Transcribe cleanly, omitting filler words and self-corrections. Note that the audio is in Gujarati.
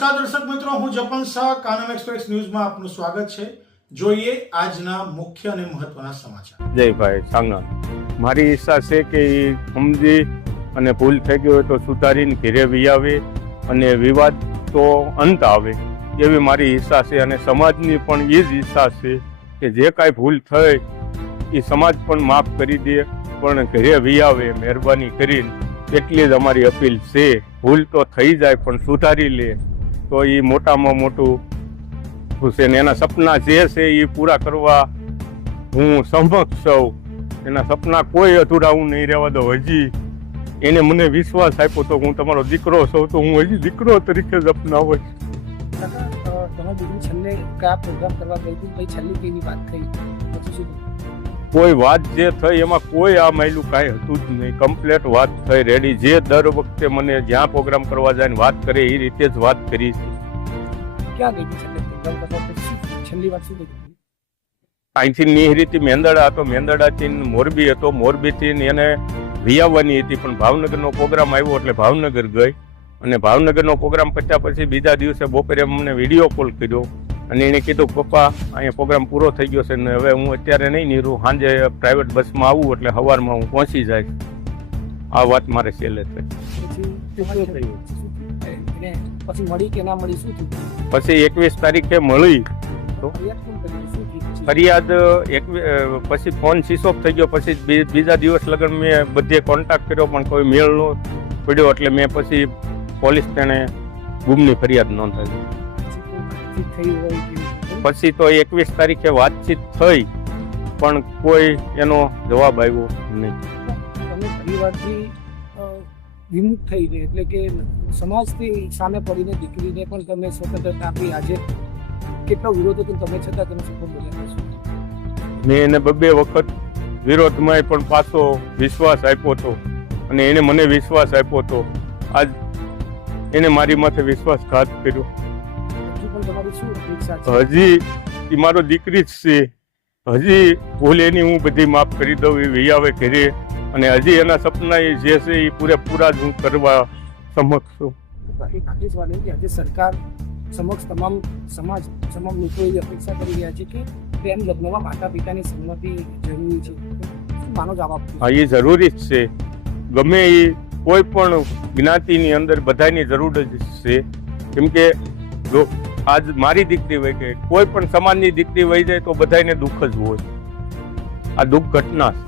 નમસ્કાર દર્શક મિત્રો, હું જપન શાહ, કાનમ એક્સપ્રેસ ન્યૂઝમાં આપનું સ્વાગત છે। જોઈએ આજના મુખ્ય અને મહત્વના સમાચાર। જય ભાઈ સાંગા, મારી ઈચ્છા છે કે એ સમજી અને ભૂલ થઈ ગઈ હોય તો સુધારીને ઘેરે આવે અને વિવાદ તો અંત આવે એવી મારી ઈચ્છા છે। અને સમાજની પણ એ જ ઈચ્છા છે કે જે કાંઈ ભૂલ થઈ એ સમાજ પણ માફ કરી દે, પણ ઘરે આવે મહેરબાની કરીને, એટલી જ અમારી અપીલ છે। ભૂલ તો થઈ જાય પણ સુધારી લે તો એ મોટામાં મોટું ખુશ, એના સપના જે છે એ પૂરા કરવા હું સમક્ષ છું। એના સપના કોઈ અધૂરા હું નહીં રહેવા દઉં। હજી એને મને વિશ્વાસ આપ્યો તો હું તમારો દીકરો છું, તો હું હજી દીકરો તરીકે જ અપનાવીશ। તમારી દીકરી છેલ્લે કયા પ્રોગ્રામ કરવા ગઈ હતી, પછી છેલ્લી કેવી વાત થઈ, પછી શું કોઈ વાત જે થઈ એમાં કોઈ આ માયલું કાંઈ હતું જ નહીં। કમ્પ્લેટ વાત થઈ રેડી। જે દર વખતે મને જ્યાં પ્રોગ્રામ કરવા જાય વાત કરે એ રીતે જ વાત કરી છે। ક્યાં ગઈ હતી છેલ્લે પ્રોગ્રામ કરવા, પછી છેલ્લી વાત શું થઈ? અહીંથી નિહરીથી મેંદરડા હતો, મેંદરડાથી મોરબી હતો, મોરબીથી એને વિયાવવાની હતી, પણ ભાવનગરનો પ્રોગ્રામ આવ્યો એટલે ભાવનગર ગઈ। અને ભાવનગરનો પ્રોગ્રામ પત્યા પછી બીજા દિવસે બપોરે અમને વિડીયો કોલ કર્યો અને એને કીધું પપ્પા અહીંયા પ્રોગ્રામ પૂરો થઈ ગયો છે ને હવે હું અત્યારે નહીં નીરું, સાંજે પ્રાઇવેટ બસમાં આવું એટલે સવારમાં હું પહોંચી જાય। આ વાત મારે છેલ્લે થઈ। પછી મળી કે ના મળી, શું થયું? પછી 21 તારીખે મળી તો ફરિયાદ પછી ફોન સ્વિચ ઓફ થઈ ગયો। પછી બીજા દિવસ લગન મેં બધે કોન્ટેક્ટ કર્યો પણ કોઈ મેળ ન પડ્યો, એટલે મેં પછી પોલીસ તેને ગુમની ફરિયાદ નોંધાવી। પછી તો 21 તારીખે વાતચીત થઈ પણ કોઈ એનો જવાબ આવ્યો નહીં। તમે પરિવારથી વિમુખ થઈ ગઈ, એટલે કે સમાજથી સામે પડીને દીકરીને પણ તમે સ્વતંત્રતા આપી। આજે કેટલો વિરોધ હતો તમે છતાં તમે શું બોલ્યા છો? મેં એને બે વખત વિરોધમાં પણ પાછો વિશ્વાસ આપ્યો હતો અને એને મને વિશ્વાસ આપ્યો હતો। આજ એને મારી માથે વિશ્વાસઘાત કર્યો। હજી એ મારો દીકરી જ છે, હજી ભૂલ એની હું બધી માફ કરી દઉં, એ વિયાવે ઘરે, અને હજી એના સપના એ જે છે એ પૂરેપૂરા જ હું કરવા સમક્ષ છું। એક આખી સવાલ એ કે આજે સરકાર સમક્ષ તમામ સમાજ તમામ લોકો એવી અપેક્ષા કરી રહ્યા છે કે પ્રેમ લગ્નમાં માતા પિતાની સંમતિ જરૂરી છે, શું માનો જવાબ? હા, એ જરૂરી જ છે। ગમે એ કોઈ પણ જ્ઞાતિની અંદર બધાની જરૂર જ છે, કેમ કે જો આજ મારી દીકરી વહી ગઈ, કોઈ પણ સમાજની દીકરી વહી જાય તો બધાને દુઃખ જ હોય। આ દુઃખ ઘટના છે।